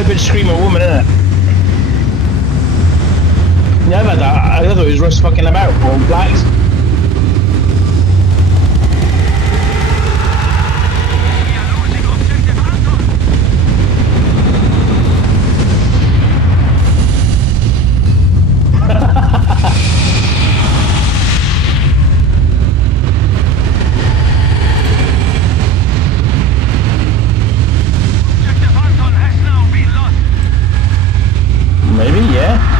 hybrid screamer woman, isn't it? Yeah, I've had that. I thought it was Russ fucking about. All blacks. Maybe, yeah.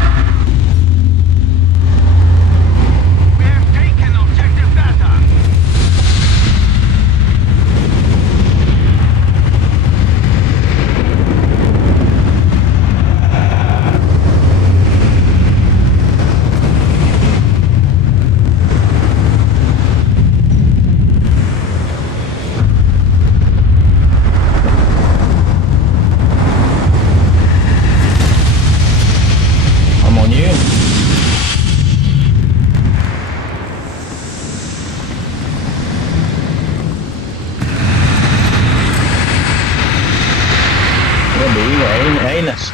I'm on you. It'll be anus.